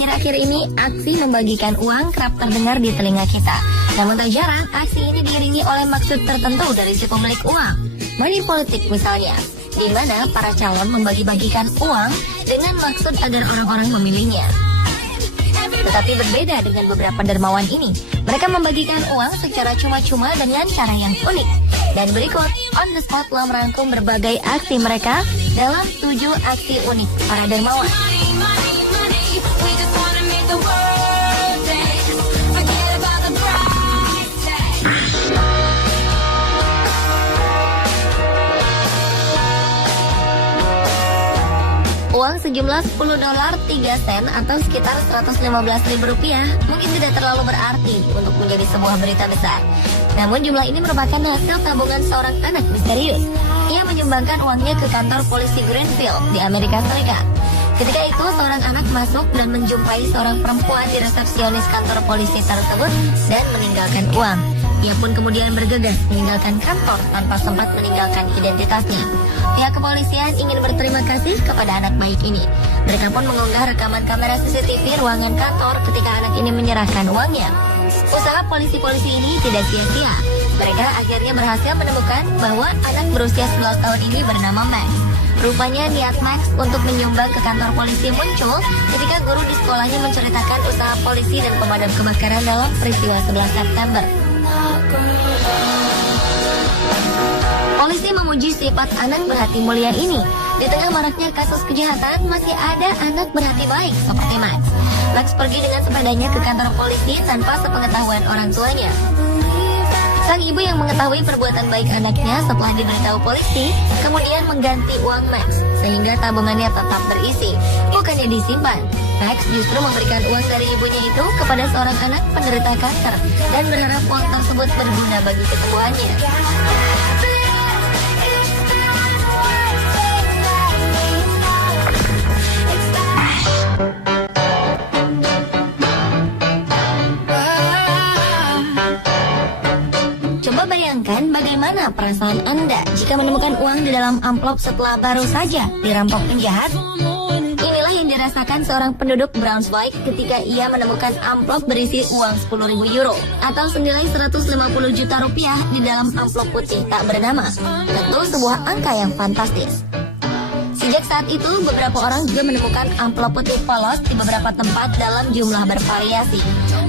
Akhir-akhir ini, aksi membagikan uang kerap terdengar di telinga kita. Namun tak jarang, aksi ini diiringi oleh maksud tertentu dari si pemilik uang. Money politik misalnya, di mana para calon membagi-bagikan uang dengan maksud agar orang-orang memilihnya. Tetapi berbeda dengan beberapa dermawan ini. Mereka membagikan uang secara cuma-cuma dengan cara yang unik. Dan berikut, on the spot telah merangkum berbagai aksi mereka dalam 7 aksi unik para dermawan. Uang sejumlah $10.03 atau sekitar Rp115.000 mungkin tidak terlalu berarti untuk menjadi sebuah berita besar. Namun jumlah ini merupakan hasil tabungan seorang anak misterius. Ia menyumbangkan uangnya ke kantor polisi Greenfield di Amerika Serikat. Ketika itu seorang anak masuk dan menjumpai seorang perempuan di resepsionis kantor polisi tersebut dan meninggalkan uang. Ia pun kemudian bergegas meninggalkan kantor tanpa sempat meninggalkan identitasnya. Pihak kepolisian ingin berterima kasih kepada anak baik ini. Mereka pun mengunggah rekaman kamera CCTV ruangan kantor ketika anak ini menyerahkan uangnya. Usaha polisi-polisi ini tidak sia-sia. Mereka akhirnya berhasil menemukan bahwa anak berusia 11 tahun ini bernama Max. Rupanya niat Max untuk menyumbang ke kantor polisi muncul ketika guru di sekolahnya menceritakan usaha polisi dan pemadam kebakaran dalam peristiwa 11 September. Polisi memuji sifat anak berhati mulia ini. Di tengah maraknya kasus kejahatan, masih ada anak berhati baik seperti Max. Max pergi dengan sepedanya ke kantor polisi tanpa sepengetahuan orang tuanya. Sang ibu yang mengetahui perbuatan baik anaknya setelah diberitahu polisi, kemudian mengganti uang Max, sehingga tabungannya tetap berisi, bukannya disimpan. Max justru memberikan uang dari ibunya itu kepada seorang anak penderita kanker, dan berharap uang tersebut berguna bagi kesembuhannya. Bayangkan bagaimana perasaan Anda jika menemukan uang di dalam amplop setelah baru saja dirampok penjahat. Inilah yang dirasakan seorang penduduk Braunschweig ketika ia menemukan amplop berisi uang 10.000 euro atau senilai 150 juta rupiah di dalam amplop putih tak bernama. Tentu sebuah angka yang fantastis. Sejak saat itu, beberapa orang juga menemukan amplop putih polos di beberapa tempat dalam jumlah bervariasi.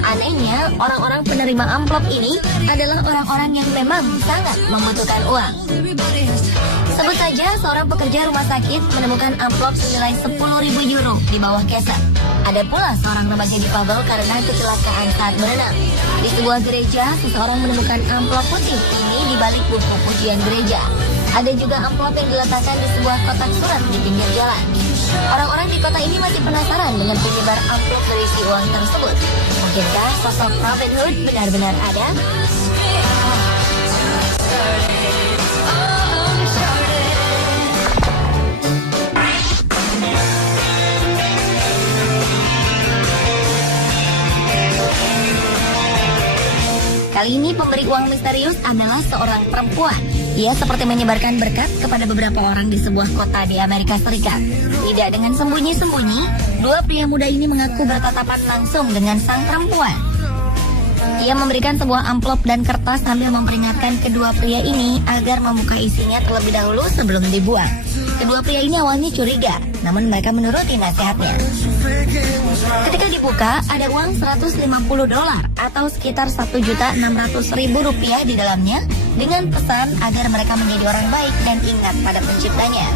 Anehnya, orang-orang penerima amplop ini adalah orang-orang yang memang sangat membutuhkan uang. Sebut saja, seorang pekerja rumah sakit menemukan amplop senilai 10.000 euro di bawah keset. Ada pula seorang remaja difabel karena kecelakaan saat berenang. Di sebuah gereja, seseorang menemukan amplop putih ini di balik buku pujian gereja. Ada juga amplop yang diletakkan di sebuah kotak surat di pinggir jalan. Orang-orang di kota ini masih penasaran dengan penyebar amplop berisi uang tersebut. Mungkinkah sosok Robin Hood benar-benar ada? Kali ini pemberi uang misterius adalah seorang perempuan. Ia seperti menyebarkan berkat kepada beberapa orang di sebuah kota di Amerika Serikat. Tidak dengan sembunyi-sembunyi, dua pria muda ini mengaku bertatapan langsung dengan sang perempuan. Ia memberikan sebuah amplop dan kertas sambil memperingatkan kedua pria ini agar membuka isinya terlebih dahulu sebelum dibuang. Kedua pria ini awalnya curiga, namun mereka menuruti nasihatnya. Ketika dibuka, ada uang $150 atau sekitar Rp1.600.000 di dalamnya dengan pesan agar mereka menjadi orang baik dan ingat pada penciptanya.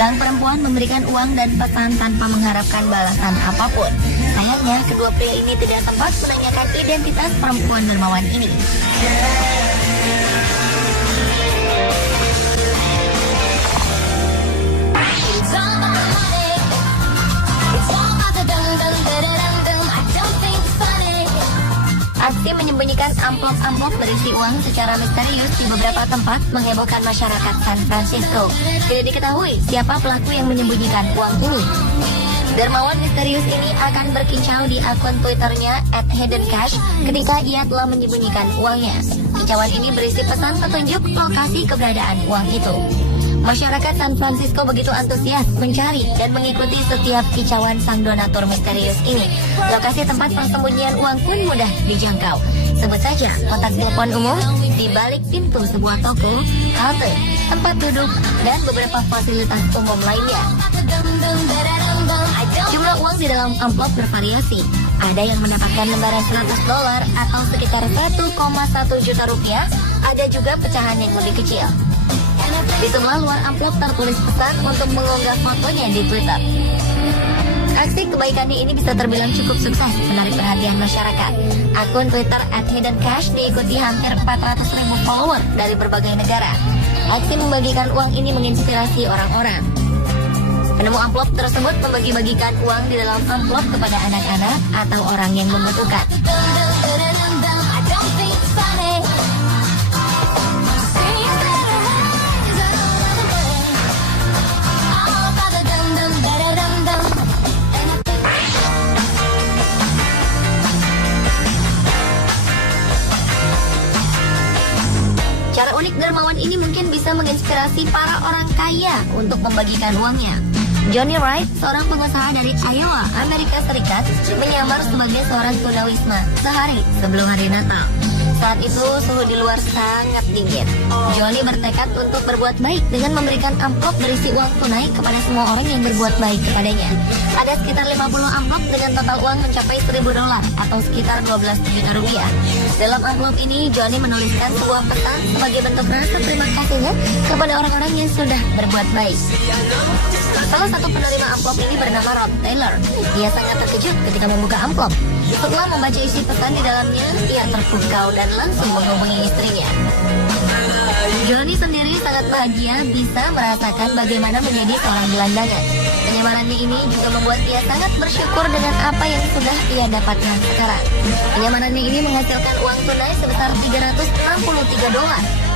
Sang perempuan memberikan uang dan pesan tanpa mengharapkan balasan apapun. Sayangnya, kedua pria ini tidak sempat menanyakan identitas perempuan dermawan ini. Aksi menyembunyikan amplop-amplop berisi uang secara misterius di beberapa tempat menghebohkan masyarakat San Francisco. Tidak diketahui siapa pelaku yang menyembunyikan uang ini. Dermawan misterius ini akan berkicau di akun Twitternya @hiddencash ketika ia telah menyembunyikan uangnya. Kicauan ini berisi pesan petunjuk lokasi keberadaan uang itu. Masyarakat San Francisco begitu antusias mencari dan mengikuti setiap kicauan sang donatur misterius ini. Lokasi tempat persembunyian uang pun mudah dijangkau. Sebut saja kotak telepon umum, di balik pintu sebuah toko, halte, tempat duduk, dan beberapa fasilitas umum lainnya. Jumlah uang di dalam amplop bervariasi. Ada yang mendapatkan lembaran $100 atau sekitar 1,1 juta rupiah. Ada juga pecahan yang lebih kecil. Di sebelah luar amplop tertulis pesan untuk mengunggah fotonya di Twitter. Aksi kebaikannya ini bisa terbilang cukup sukses menarik perhatian masyarakat. Akun Twitter @hiddencash diikuti hampir 400.000 follower dari berbagai negara. Aksi membagikan uang ini menginspirasi orang-orang. Penemu amplop tersebut membagi-bagikan uang di dalam amplop kepada anak-anak atau orang yang membutuhkan. Cara unik dermawan ini mungkin bisa menginspirasi para orang kaya untuk membagikan uangnya. Johnny Wright, seorang pengusaha dari Iowa, Amerika Serikat, menyamar sebagai seorang tunawisma sehari sebelum hari Natal. Saat itu suhu di luar sangat dingin. Johnny bertekad untuk berbuat baik dengan memberikan amplop berisi uang tunai kepada semua orang yang berbuat baik kepadanya. Ada sekitar 50 amplop dengan total uang mencapai $1.000 atau sekitar 12 juta rupiah. Dalam amplop ini, Johnny menuliskan sebuah pesan sebagai bentuk rasa terima kasihnya kepada orang-orang yang sudah berbuat baik. Salah satu penerima amplop ini bernama Rob Taylor. Dia sangat terkejut ketika membuka amplop. Setelah membaca isi pesan di dalamnya, ia terpukau dan langsung menghubungi istrinya. Johnny sendiri sangat bahagia bisa merasakan bagaimana menjadi seorang gelandangan. Penyamarannya ini juga membuat ia sangat bersyukur dengan apa yang sudah ia dapatkan sekarang. Penyamarannya ini menghasilkan uang tunai sebesar $363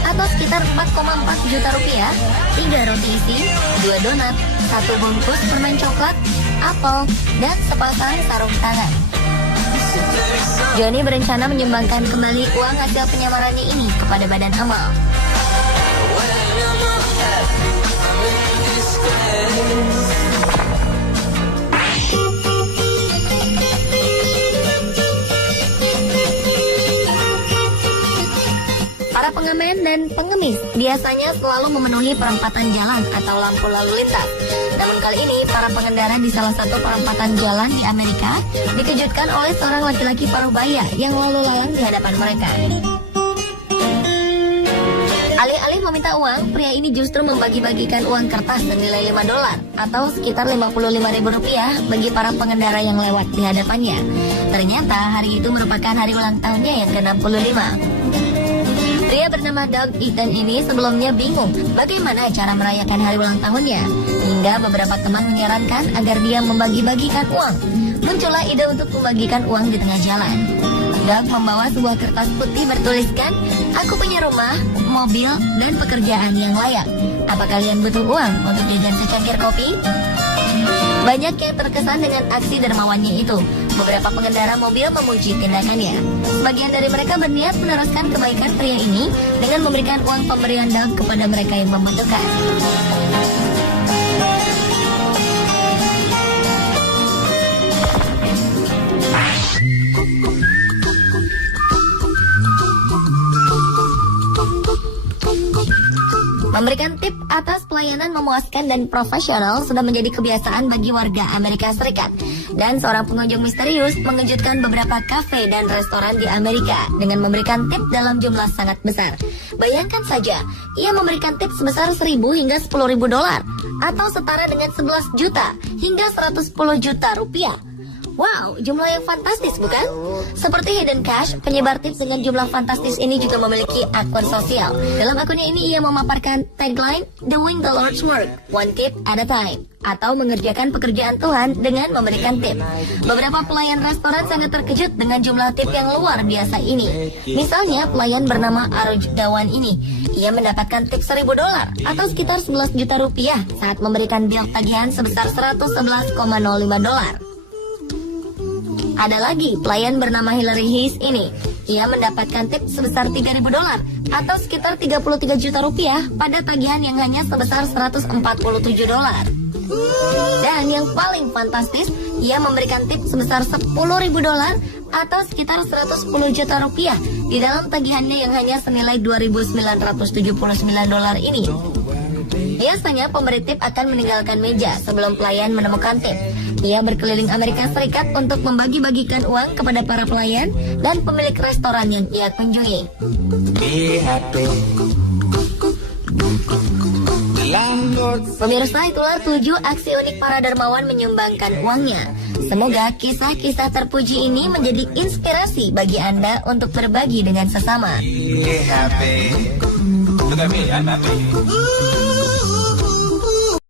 atau sekitar 4,4 juta rupiah, 3 roti isi, 2 donat, 1 bungkus permen coklat, apel, dan sepasang sarung tangan. Johnny berencana menyumbangkan kembali uang hasil penyamarannya ini kepada badan amal. Para pengamen dan pengemis biasanya selalu memenuhi perempatan jalan atau lampu lalu lintas. Namun kali ini, para pengendara di salah satu perempatan jalan di Amerika dikejutkan oleh seorang laki-laki paruh baya yang lalu lalang di hadapan mereka. Alih-alih meminta uang, pria ini justru membagi-bagikan uang kertas senilai $5 atau sekitar Rp55.000 bagi para pengendara yang lewat di hadapannya. Ternyata hari itu merupakan hari ulang tahunnya yang ke-65. Pria bernama Doug Eaton ini sebelumnya bingung bagaimana cara merayakan hari ulang tahunnya, hingga beberapa teman menyarankan agar dia membagi-bagikan uang. Muncullah ide untuk membagikan uang di tengah jalan. Doug membawa sebuah kertas putih bertuliskan, "Aku punya rumah, mobil, dan pekerjaan yang layak. Apa kalian butuh uang untuk jajan secangkir kopi?" Banyak yang terkesan dengan aksi dermawannya itu. Beberapa pengendara mobil memuji tindakannya. Sebagian dari mereka berniat meneruskan kebaikan pria ini dengan memberikan uang pemberian Doug kepada mereka yang membutuhkan. Memberikan tip atas pelayanan memuaskan dan profesional sudah menjadi kebiasaan bagi warga Amerika Serikat. Dan seorang pengunjung misterius mengejutkan beberapa kafe dan restoran di Amerika dengan memberikan tip dalam jumlah sangat besar. Bayangkan saja, ia memberikan tip sebesar $1.000 hingga $10.000 atau setara dengan 11 juta hingga 110 juta rupiah. Wow, jumlah yang fantastis bukan? Seperti Hidden Cash, penyebar tips dengan jumlah fantastis ini juga memiliki akun sosial. Dalam akunnya ini ia memaparkan tagline "Doing the Lord's Work, one tip at a time", atau mengerjakan pekerjaan Tuhan dengan memberikan tip. Beberapa pelayan restoran sangat terkejut dengan jumlah tip yang luar biasa ini. Misalnya pelayan bernama Aruj Dawan ini. Ia mendapatkan tip $1.000 atau sekitar 11 juta rupiah saat memberikan bil tagihan sebesar $111,05. Ada lagi pelayan bernama Hillary Hayes ini. ia mendapatkan tip sebesar $3.000 atau sekitar 33 juta rupiah pada tagihan yang hanya sebesar $147. Dan yang paling fantastis, ia memberikan tip sebesar $10.000 atau sekitar 110 juta rupiah di dalam tagihannya yang hanya senilai $2.979 ini. Biasanya pemberi tip akan meninggalkan meja sebelum pelayan menemukan tip. Ia berkeliling Amerika Serikat untuk membagi-bagikan uang kepada para pelayan dan pemilik restoran yang ia kunjungi. Pemirsa, itulah 7 aksi unik para dermawan menyumbangkan uangnya. Semoga kisah-kisah terpuji ini menjadi inspirasi bagi Anda untuk berbagi dengan sesama.